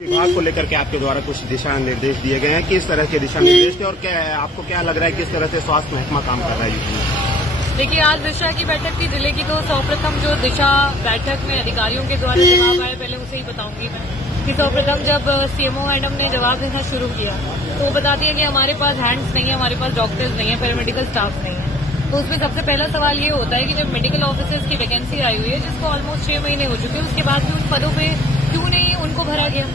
विभाग को लेकर के आपके द्वारा कुछ दिशा निर्देश दिए गए हैं, किस तरह के दिशा निर्देश थे और क्या आपको क्या लग रहा है किस तरह से स्वास्थ्य महकमा काम कर रहा है इसमें? देखिए, आज दिशा की बैठक थी जिले की, तो सर्वप्रथम जो दिशा बैठक में अधिकारियों के द्वारा जवाब आए, पहले उसे ही बताऊंगी मैं कि सर्वप्रथम जब सीएमओ मैडम ने जवाब देना शुरू किया तो वो बता दिया कि हमारे पास हैंड्स नहीं है, हमारे पास डॉक्टर्स नहीं है, पैरामेडिकल स्टाफ नहीं है। तो उसमें सबसे पहला सवाल ये होता है कि जब मेडिकल ऑफिसर्स की वैकेंसी आई हुई है, जिसको ऑलमोस्ट 6 महीने हो चुके हैं, उसके बाद भी उन पदों पे क्यों नहीं उनको भरा गया?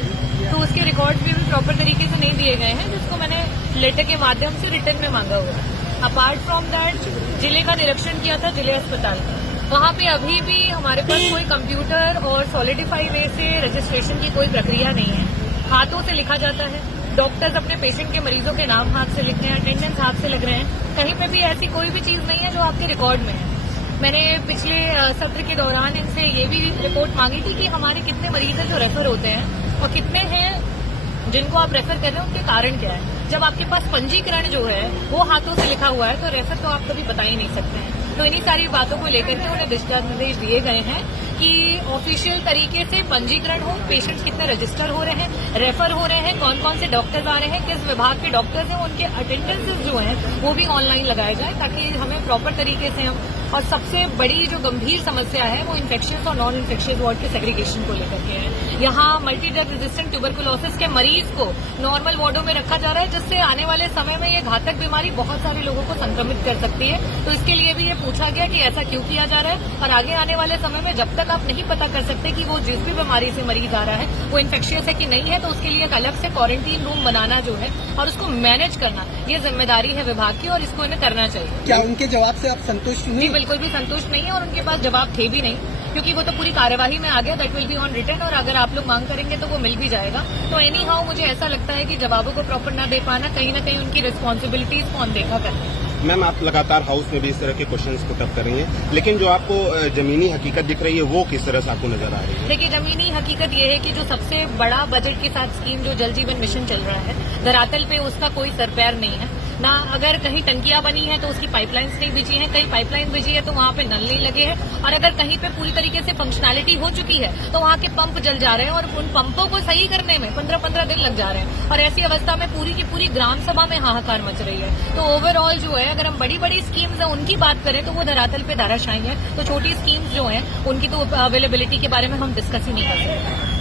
तो उसके रिकॉर्ड भी प्रॉपर तरीके से नहीं दिए गए हैं, जिसको मैंने लेटर के माध्यम से रिटर्न में मांगा हुआ है। अपार्ट फ्रॉम दैट, जिले का निरीक्षण किया था जिले अस्पताल का, वहाँ पे अभी भी हमारे पास कोई कंप्यूटर और सॉलिडिफाई वे से रजिस्ट्रेशन की कोई प्रक्रिया नहीं है। हाथों से लिखा जाता है, डॉक्टर्स अपने पेशेंट के मरीजों के नाम हाथ से लिख रहे हैं, अटेंडेंस हाथ से लग रहे हैं, कहीं पे भी ऐसी कोई भी चीज नहीं है जो आपके रिकॉर्ड में है। मैंने पिछले सत्र के दौरान इनसे ये भी रिपोर्ट मांगी थी कि हमारे कितने मरीज हैं जो रेफर होते हैं और कितने हैं जिनको आप रेफर कर रहे हैं, उनके कारण क्या है। जब आपके पास पंजीकरण जो है वो हाथों से लिखा हुआ है तो रेफर तो आप कभी बता ही नहीं सकते हैं। तो इन्हीं सारी बातों को लेकर के उन्हें दिशा निर्देश दिए गए हैं कि ऑफिशियल तरीके से पंजीकरण हो, पेशेंट्स कितने रजिस्टर हो रहे हैं, रेफर हो रहे हैं, कौन कौन से डॉक्टर्स आ रहे हैं, किस विभाग के डॉक्टर्स हैं, उनके अटेंडेंसेस जो हैं वो भी ऑनलाइन लगाए जाए, ताकि हमें प्रॉपर तरीके से हम। और सबसे बड़ी जो गंभीर समस्या है वो इन्फेक्शियस और नॉन इन्फेक्शियस वार्ड के सेग्रीगेशन को लेकर के है। यहाँ मल्टी ड्रग रेजिस्टेंट ट्यूबरकुलोसिस के मरीज को नॉर्मल वार्डों में रखा जा रहा है, जिससे आने वाले समय में ये घातक बीमारी बहुत सारे लोगों को संक्रमित कर सकती है। तो इसके लिए भी ये पूछा गया कि ऐसा क्यों किया जा रहा है, और आगे आने वाले समय में जब तक आप नहीं पता कर सकते कि वो जिस भी बीमारी से मरीज आ रहा है वो इन्फेक्शियस है कि नहीं है, तो उसके लिए एक अलग से क्वारंटीन रूम बनाना जो है और उसको मैनेज करना, ये जिम्मेदारी है विभाग की और इसको इन्हें करना चाहिए। क्या उनके जवाब से आप संतुष्ट नहीं? बिल्कुल भी संतुष्ट नहीं है, और उनके पास जवाब थे भी नहीं, क्योंकि वो तो पूरी कार्यवाही में आ गया। That will be on return, और अगर आप लोग मांग करेंगे तो वो मिल भी जाएगा। तो एनी हाउ मुझे ऐसा लगता है कि जवाबों को प्रॉपर ना दे पाना, कहीं न कहीं उनकी रिस्पॉन्सिबिलिटीज को अनदेखा करना है। मैम, आप लगातार हाउस में भी इस तरह के क्वेश्चंस पुट अप कर रही हैं, लेकिन जो आपको जमीनी हकीकत दिख रही है वो किस तरह से आपको नजर आ रही है? देखिए, जमीनी हकीकत ये है कि जो सबसे बड़ा बजट के साथ स्कीम जो जल जीवन मिशन चल रहा है, धरातल पे उसका कोई सरपैर नहीं है ना। अगर कहीं टंकियां बनी है तो उसकी पाइपलाइंस नहीं बिछी है, कहीं पाइपलाइन बिछी है तो वहां पे नल नहीं लगे हैं, और अगर कहीं पे पूरी तरीके से फंक्शनैलिटी हो चुकी है तो वहां के पंप जल जा रहे हैं, और उन पंपों को सही करने में 15-15 दिन लग जा रहे हैं। और ऐसी अवस्था में पूरी की पूरी ग्राम सभा में हाहाकार मच रही है। तो ओवरऑल जो है, अगर हम बड़ी बड़ी स्कीम्स है उनकी बात करें तो वो धरातल पे धाराशायी है, तो छोटी स्कीम्स जो है उनकी तो अवेलेबिलिटी के बारे में हम डिस्कस ही नहीं कर सकते।